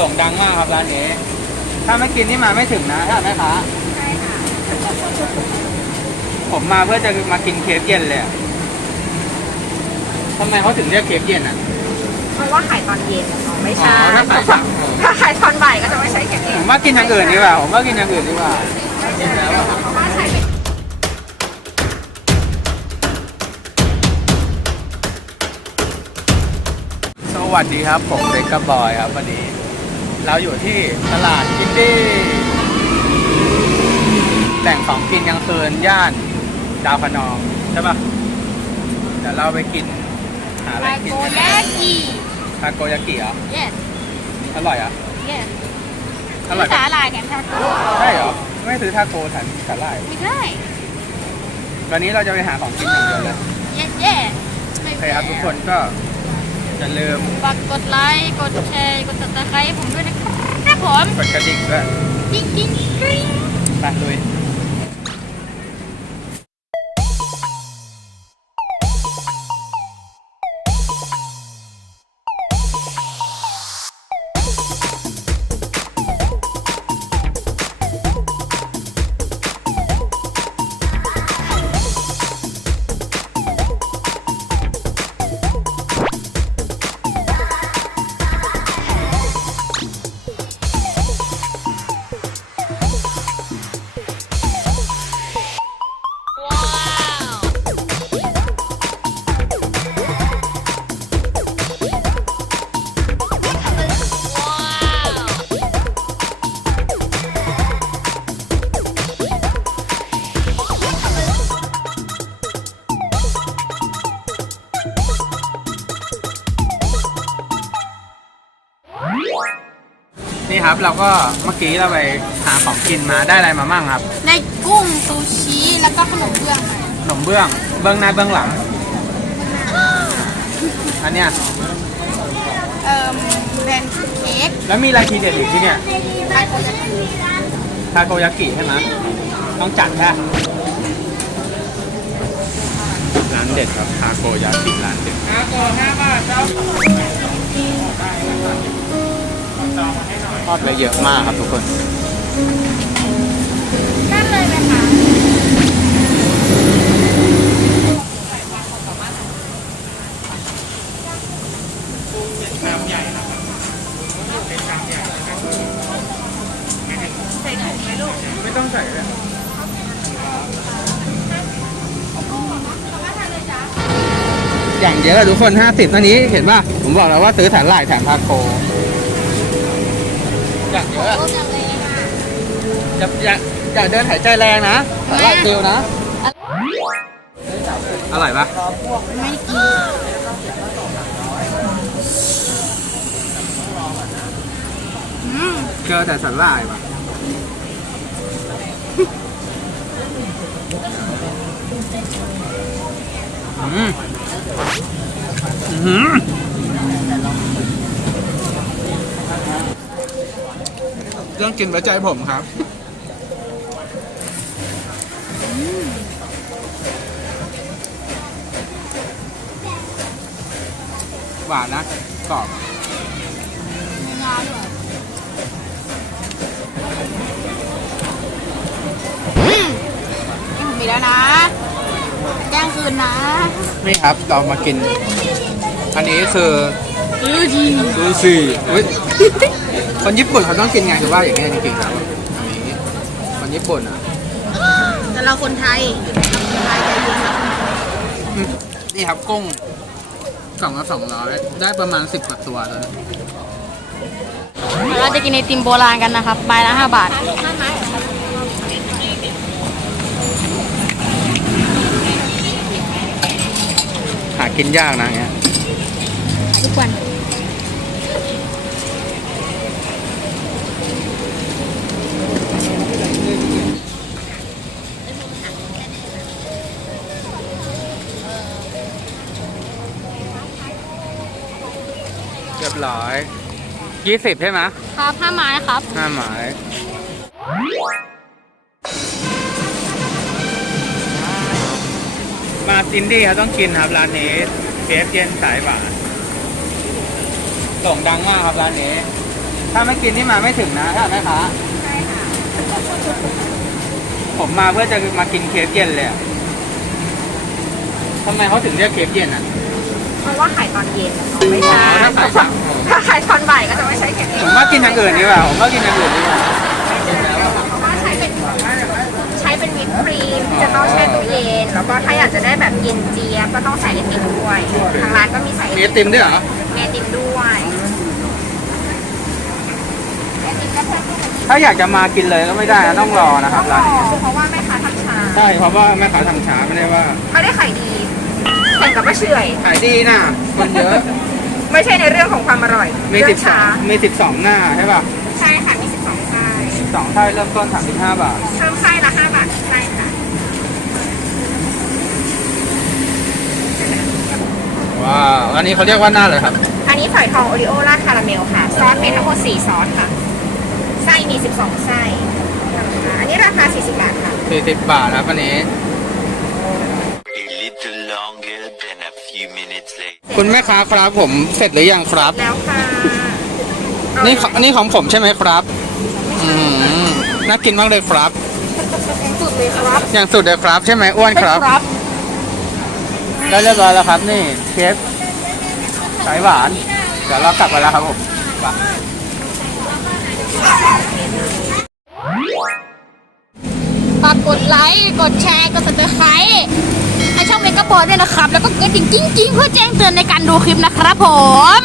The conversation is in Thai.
โด่งดังมากครับร้านนี้ ถ้าไม่กินนี่มาไม่ถึงนะถ้าแม่ค้าใช่ค่ะ ผมมาเพื่อจะมากินเคฟเย็นเลยอะทำไมเขาถึงเรียกเคฟเย็นอะเพราะว่าขายตอนเย็นอ๋อไม่ใช่อ๋อถ้าขายเช้าถ้าขายตอนบ่ายก็จะไม่ใช่แค่ผนี้มว่ากินอย่างอื่นดีกว่า ผมว่ากินอย่างอื่นดีกว่ากินแล้วอะเพราะว่าใช้เป็นสวัสดีครับ ผมเด็กกระบอยครับวันนี้ เราอยู่ที่ตลาดอินดี้แหล่งของกินกลางคืนย่านดาวพนองใช่ปะเดี๋ยวเราไปกินหาอะไรทากินโกยากิทาโกยากิเหรอ yes อร่อยอะ yes อร่อยสาหร่ายแถมทาโกใช่เหรอ ไม่ซื้อทาโกแถมสาหร่ายไม่ใช่ วันนี้เราจะไปหาของกินอย่างเดียวเลย yes yes โอเคครับทุกคนก็ อย่าลืมฝากกดไลค์ กดแชร์ กดติดตามให้ผมด้วยนะครับครับผมกดกระดิ่งด้วย จริงจริงจริงไปลุย นี่ครับเราก็เมื่อกี้เราไปหาของกินมาได้อะไรมามั่งครับในกุ้งซูชิแล้วก็ขนมเบื้องขนมเบื้องเบื้องหน้าเบื้องหลัง อันเนี้ยเอ่อเป็นเค้กแล้วมีอะไรทีเด็ดอีกที่เนี่ยทาโกยากิทาโกยากิใช่ไหมต้องจัดแค่ร้านเด็ดครับทาโกยากิร้านเด็ดทาโกห้า ทอดไปเยอะมากครับทุกคนนั่นเลยไหมคะไม่ต้องใส่เลยอย่างเยอะทุกคน 50อันนี้เห็นป่ะ ผมบอกแล้วว่าซื้อแถมหลายแถมทาโก อยางเยอะอ้จังเลยค่ะอย่าอย่าอย่าเดินหายใจแรงนะสาหร่ายเกลียวนะ อร่อยปะไม่กินอืมเจอแต่สาหร่ายปะอืมอืม เรื่องกินไว้ใจผมครับหวานนะกรอบมีงาด้วยอืมนี่ผมมีแล้วนะแจ้งคืนนะ นี่ครับเรามากิน อันนี้คือ อือดีซูชิอุ๊ยคนญี่ปุ่นเขาต้องกินไงคือว่าอย่างนี้ยจริงๆแล้วอันนี้คนญี่ปุ่นอะแต่เราคนไทยคนไทยใจเย็นครับอืมนี่ครับกุ้งกล่องละสองร้อยได้ประมาณสิบกว่าตัวแล้วนะเราจะกินไอติมโบราณกันนะครับใบละห้าบาท หากินยากนะเงี้ย ทุกวัน ยบร้อยยี่สิบใช่ไหมครับห้าไม้ครับห้าหมายมาอินดี้เขาต้องกินครับร้านนี้เคฟเย็นสายหวานโด่งดังมากครับร้านนี้ ถ้าไม่กินนี่มาไม่ถึงนะถ้าแม่ค้าใช่ค่ะ ผมมาเพื่อจะมากินเคฟเย็นเลยอะทำไมเขาถึงเรียกเคฟเย็นอะเพ ราะว่าขายตอนเย็นอ๋อไม่ใช่อ๋อถ้าขายเช้าถ้าขายตอนบ่ายก็จะไม่ใช้เก็บเย็นผมว่ากินอย่างอื่นดีกว่าผมว่ากินอย่างอื่นดีกว่าเพราะว่าใช้เป็นใช้เป็นวิปครีมที่จะต้องแช่ตู้เย็น แล้วก็ถ้าอยากจะได้แบบเย็นเจี๊ยบก็ต้องใส่ไอติมด้วย ทางร้านก็มีใส่มีไอติมด้วยเหรอมีไอติมด้วยไอติมก็เพิ่มขึ้นมาอีกถ้าอยากจะมากินเลยก็ไม่ได้นะต้องรอนะครับต้ร้าอนงรนี้อเพราะว่าแม่ค้าทำช้าใช่เพราะว่าแม่ค้าทำช้าไม่ได้ว่า ไม่ได้ขายดี แข่งกับป้าเฉอย ขายดีนะคนเยอะ ไม่ใช่ในเรื่องของความอร่อยมีเรื่สิอบงสอช้างมีสิบสองหน้าใช่ป่ะใช่ค่ะมี 12ไส้สองไส้เริ่มต้นสามสิบห้าบาท เพิ่มไส้ละ 5 บาทใช่ค่ะ ว้าว อันนี้เขาเรียกว่าหน้าเลยครับ อันนี้ฝอยทองโอริโอราดคาราเมลค่ะ ซอสมีทั้งหมด4ซอสค่ะ ไส้มี 12ไส้อ่าอันนี้ราคา 40 บาทค่ะ สี่สิบบาทครับอันนี้ minutes later. คุณแม่ค้าครับผมเสร็จหรือยังครับ แล้วค่ะนี่ขนี่ของผมใช่ไหมครับอืมน่ากินมากเลยครับ สุดเลยครับอย่างสุดเลยครับ ใช่ไหมอ้วนครับครับได้เรียบร้อยแล้วครับ นี่เคฟสายหวาน เดี๋ยวเรากลับไปแล้วครับผมไปฝากกดไลค์ กดแชร์ กด subscribe ให้ ช่องเมกะบอลด้วยนะครับ แล้วก็กดดิ่งกิ้งๆ เพื่อแจ้งเตือนในการดูคลิปนะครับผม